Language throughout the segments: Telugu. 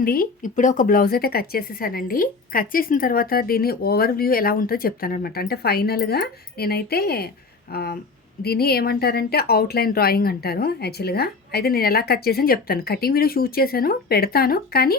అండి. ఇప్పుడే ఒక బ్లౌజ్ అయితే కట్ చేసేసానండి. కట్ చేసిన తర్వాత దీని ఓవర్ వ్యూ ఎలా ఉంటదో చెప్తాననమాట. అంటే ఫైనల్‌గా నేనైతే ఆహ్, దీన్ని ఏమంటారంటే అవుట్‌లైన్ డ్రాయింగ్ అంటారు యాక్చువల్‌గా. అయితే నేను ఎలా కట్ చేశానో చెప్తాను. కటింగ్ వీడియో షూట్ చేశాను, పెడతాను. కానీ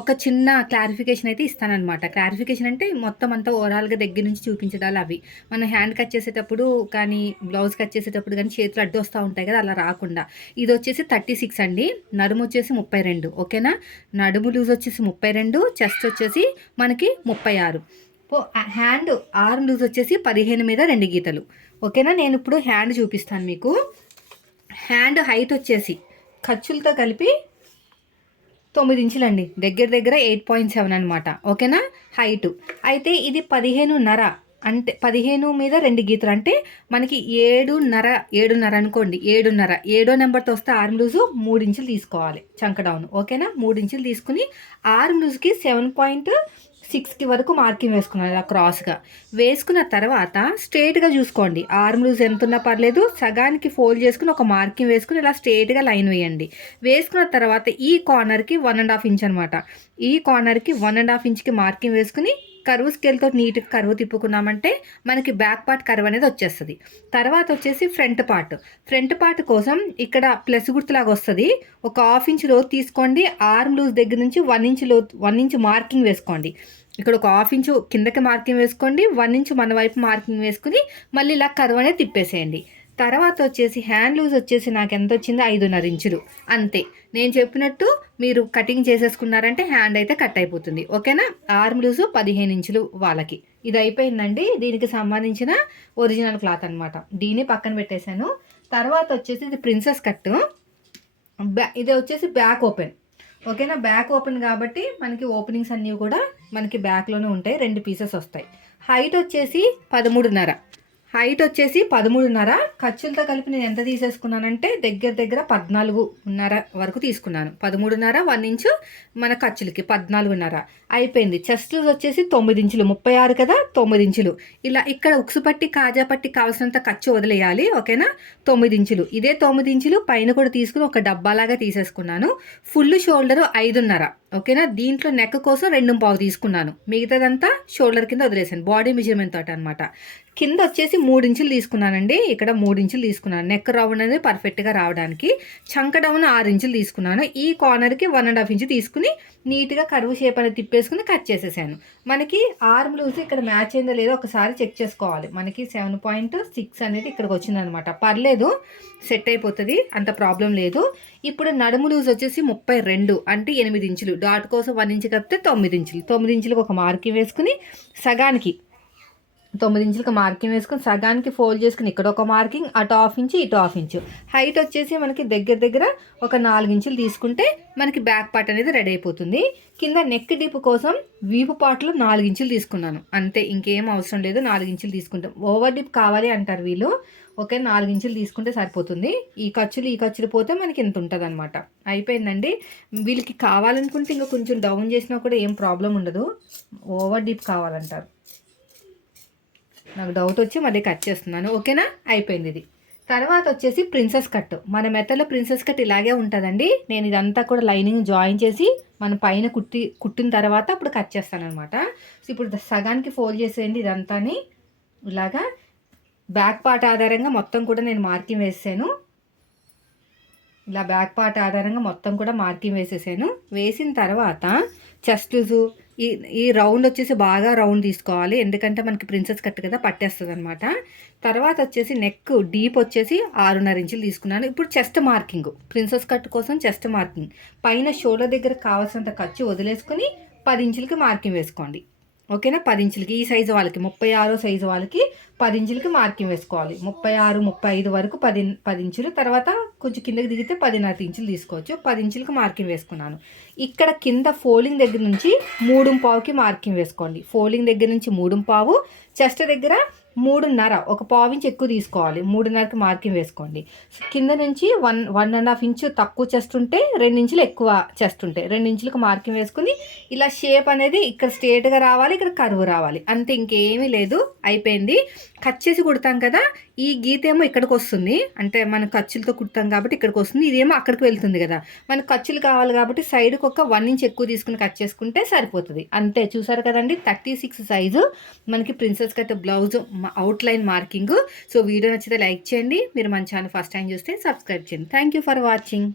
ఒక చిన్న క్లారిఫికేషన్ అయితే ఇస్తాననమాట. క్లారిఫికేషన్ అంటే మొత్తం అంతా ఓవరాల్‌గా దగ్గర నుంచి చూపించడాలు అవి. మనం హ్యాండ్ కట్ చేసేటప్పుడు కానీ, బ్లౌజ్ కట్ చేసేటప్పుడు గానీ చేతులు అడ్డొస్తా ఉంటాయి కదా! అలా రాకుండా. ఇదొచ్చేసి 36 అండి. నడుమొచ్చేసి 32 ఓకేనా? నడుము లూజ్ వచ్చేసి 32, చెస్ట్ వచ్చేసి మనకి 36. హ్యాండ్ ఆర్మ్ లూజ్ వచ్చేసి 15 మీద 2 గీతలు. ఓకేనా? నేనిప్పుడు హ్యాండ్ చూపిస్తాను మీకు. హ్యాండ్ హైట్ వచ్చేసి ఖర్చులతో కలిపి 9 ఇంచులండి. దగ్గర దగ్గర 8.7 అనమాట. ఓకేనా? హైటు. అయితే ఇది 15.5 అంటే 15 మీద 2 గీతలు అంటే మనకి 7.5 అనుకోండి. 7.5 ఏడో నెంబర్‌తో వస్తే ఆర్మ్ లూజు 3 ఇంచులు తీసుకోవాలి. చంక డౌన్. ఓకేనా? 3 ఇంచులు తీసుకొని ఆర్మ్ లూజ్‌కి 7.6కి వరకు మార్కింగ్ వేసుకున్నాను ఇలా క్రాస్‌గా. వేసుకున్న తర్వాత స్ట్రెయిట్‌గా చూసుకోండి. ఆర్మ్ లూజ్ ఎంతున్నా పర్లేదు. సగానికి ఫోల్డ్ చేసుకొని ఒక మార్కింగ్ వేసుకొని ఇలా స్ట్రెయిట్‌గా లైన్ వేయండి. వేసుకున్న తర్వాత ఈ కార్నర్‌కి 1 ½ ఇంచ్ అనమాట. ఈ కార్నర్‌కి 1 ½ ఇంచ్‌కి మార్కింగ్ వేసుకొని కర్వ్ స్కేల్‌తో నీట్‌గా కర్వ్ తిప్పుకున్నామంటే మనకి బ్యాక్ పార్ట్ కర్వ్ అనేది వచ్చేస్తది. తర్వాత వచ్చేసి ఫ్రంట్ పార్ట్. ఫ్రంట్ పార్ట్ కోసం ఇక్కడ ప్లస్ గుర్తులాగా వస్తది. ఒక ½ ఇంచ్ లోతు తీసుకోండి. ఆర్మ్ లూజ్ దగ్గర నుంచి 1 ఇంచ్ లోతు 1 ఇంచ్ మార్కింగ్ వేసుకోండి. ఇక్కడ ఒక ½ ఇంచు కిందకి మార్కింగ్ వేసుకోండి. 1 ఇంచ్ మన వైపు మార్కింగ్ వేసుకొని మళ్ళీ ఇలా కర్వ్ అనేది తిప్పేసేయండి. తర్వాత వచ్చేసి హ్యాండ్ లూజ్ వచ్చేసి నాకు ఎంత వచ్చిందో 5.5 ఇంచులు అంతే. నేను చెప్పినట్టు మీరు కటింగ్ చేసేసుకున్నారంటే హ్యాండ్ అయితే కట్ అయిపోతుంది. ఓకేనా? ఆర్మ్ లూజు 15 ఇంచులు వాళ్ళకి. ఇది అయిపోయిందండి. దీనికి సంబంధించిన ఒరిజినల్ క్లాత్ అనమాట. దీన్ని పక్కన పెట్టేశాను. తర్వాత వచ్చేసి ఇది ప్రిన్సెస్ కట్టు. ఇది వచ్చేసి బ్యాక్ ఓపెన్. ఓకేనా? బ్యాక్ ఓపెన్ కాబట్టి మనకి ఓపెనింగ్స్ అన్నీ కూడా మనకి బ్యాక్‌లోనే ఉంటాయి. 2 పీసెస్ వస్తాయి. హైట్ వచ్చేసి 13.5. హైట్ వచ్చేసి 13.5. ఖర్చులతో కలిపి నేను ఎంత తీసేసుకున్నానంటే దగ్గర దగ్గర 14.5 వరకు తీసుకున్నాను. 13.5 1 ఇంచు మన ఖర్చులకి 14.5 అయిపోయింది. చెస్ట్ లూజ్ వచ్చేసి 9 ఇంచులు 36 కదా 9 ఇంచులు. ఇలా ఇక్కడ ఉక్సు పట్టి కాజా పట్టి కావాల్సినంత ఖర్చు వదిలేయాలి. ఓకేనా? 9 ఇంచులు. ఇదే 9 ఇంచులు పైన కూడా తీసుకుని ఒక డబ్బాలాగా తీసేసుకున్నాను. Full shoulder 5.5. ఓకేనా? దీంట్లో నెక్ కోసం 2.5 తీసుకున్నాను. మిగతాదంతా షోల్డర్ కింద వదిలేసాను. బాడీ మెజర్మెంట్ తోటి అనమాట. కింద వచ్చేసి 3 ఇంచులు తీసుకున్నానండి. ఇక్కడ 3 ఇంచులు తీసుకున్నాను. నెక్ రౌండ్ అనేది పర్ఫెక్ట్గా రావడానికి. చంక డౌన్ 6 ఇంచులు తీసుకున్నాను. ఈ కార్నర్కి 1 ½ ఇంచు తీసుకుని నీట్గా కర్వ్ షేప్ అనేది తిప్పేసుకుని కట్ చేసేసాను. మనకి ఆర్మ్ లూజ్ ఇక్కడ మ్యాచ్ అయిందో లేదో ఒకసారి చెక్ చేసుకోవాలి. మనకి 7.6 అనేది ఇక్కడికి వచ్చిందనమాట. పర్లేదు, సెట్ అయిపోతుంది, అంత ప్రాబ్లం లేదు. ఇప్పుడు నడుము లూజ్ వచ్చేసి 32 అంటే 8 ఇంచులు. డాట్ కోసం 1 ఇంచు కలిపితే 9 ఇంచులు. 9 ఇంచులకు ఒక మార్కింగ్ వేసుకుని సగానికి 9 ఇంచులకు మార్కింగ్ వేసుకొని సగానికి ఫోల్డ్ చేసుకుని ఇక్కడ ఒక మార్కింగ్, అటు ½ ఇంచు ఇటు ½ ఇంచు. హైట్ వచ్చేసి మనకి దగ్గర దగ్గర ఒక 4 ఇంచులు తీసుకుంటే మనకి బ్యాక్ పార్ట్ అనేది రెడీ అయిపోతుంది. కింద నెక్ డిప్ కోసం వీపు పార్ట్లో 4 ఇంచులు తీసుకున్నాను. అంతే, ఇంకేం అవసరం లేదు. 4 ఇంచులు తీసుకుంటాం. ఓవర్ డిప్ కావాలి అంటారు వీళ్ళు. ఓకే, 4 ఇంచులు తీసుకుంటే సరిపోతుంది. ఈ ఖర్చులు పోతే మనకి ఇంత ఉంటుంది అనమాట. అయిపోయిందండి. వీళ్ళకి కావాలనుకుంటే ఇంకా కొంచెం డౌన్ చేసినా కూడా ఏం ప్రాబ్లం ఉండదు. ఓవర్ డిప్ కావాలంటారు. నాకు డౌట్ వచ్చి మళ్ళీ కట్ చేస్తున్నాను. ఓకేనా? అయిపోయింది ఇది. తర్వాత వచ్చేసి ప్రిన్సెస్ కట్. మన మెథడ్లో ప్రిన్సెస్ కట్ ఇలాగే ఉంటుందండి. నేను ఇదంతా కూడా లైనింగ్ జాయిన్ చేసి మన పైన కుట్టిన తర్వాత అప్పుడు కట్ చేస్తాను అనమాట. సో ఇప్పుడు సగానికి ఫోల్డ్ చేసేయండి ఇదంతాని. ఇలాగా బ్యాక్ పార్ట్ ఆధారంగా మొత్తం కూడా నేను మార్కింగ్ వేసాను. ఇలా బ్యాక్ పార్ట్ ఆధారంగా మొత్తం కూడా మార్కింగ్ వేసేసాను. వేసిన తర్వాత చెస్ట్ లూజు ఈ రౌండ్ వచ్చేసి బాగా రౌండ్ తీసుకోవాలి. ఎందుకంటే మనకి ప్రిన్సెస్ కట్ కదా, పట్టేస్తుంది అనమాట. తర్వాత వచ్చేసి నెక్ డీప్ వచ్చేసి 6.5 ఇంచులు తీసుకున్నాను. ఇప్పుడు చెస్ట్ మార్కింగ్, ప్రిన్సెస్ కట్ కోసం చెస్ట్ మార్కింగ్. పైన షోల్డర్ దగ్గర కావాల్సినంత ఖర్చు వదిలేసుకొని 10 ఇంచులకి మార్కింగ్ వేసుకోండి. ఓకేనా? 10 ఇంచులకి ఈ సైజు వాళ్ళకి 36 సైజు వాళ్ళకి 10 ఇంచులకి మార్కింగ్ వేసుకోవాలి. 36 35 వరకు 10 ఇంచులు. తర్వాత కొంచెం కిందకి దిగితే 10.5 ఇంచులు తీసుకోవచ్చు. 10 ఇంచులకి మార్కింగ్ వేసుకున్నాను. ఇక్కడ కింద ఫోల్డింగ్ దగ్గర నుంచి 3.5కి మార్కింగ్ వేసుకోండి. ఫోల్డింగ్ దగ్గర నుంచి 3.5, చెస్ట్ దగ్గర 3.5, ఒక ½ ఇంచ్ ఎక్కువ తీసుకోవాలి. 3.5కి మార్కింగ్ వేసుకోండి. కింద నుంచి 1 ½ ఇంచు తక్కువ చెస్ట్ ఉంటే 2 ఇంచులు ఎక్కువ చెస్ట్ ఉంటే 2 ఇంచులకు మార్కింగ్ వేసుకుని ఇలా షేప్ అనేది ఇక్కడ స్ట్రేట్గా రావాలి, ఇక్కడ కర్వ్ రావాలి. అంతే, ఇంకేమీ లేదు. అయిపోయింది. కట్ చేసి కుడతాం కదా! ఈ గీతేమో ఇక్కడికొస్తుంది. అంటే మనం ఖర్చులతో కుడతాం కాబట్టి ఇక్కడికొస్తుంది. ఇదేమో అక్కడికి వెళ్తుంది గదా! మనకు ఖర్చులు కావాలి కాబట్టి సైడ్‌కొక 1 ఇంచ్ ఎక్కువ తీసుకొని కట్ చేసుకుంటే సరిపోతది. అంతే చూసారు కదండీ! 36 సైజు మనకి princess cut blouse outline marking. So, video నచ్చితే లైక్ చేయండి. మీరు మన ఛానల్ ఫస్ట్ టైమ్ చూస్తే సబ్స్క్రైబ్ చేయండి. Thank you for watching.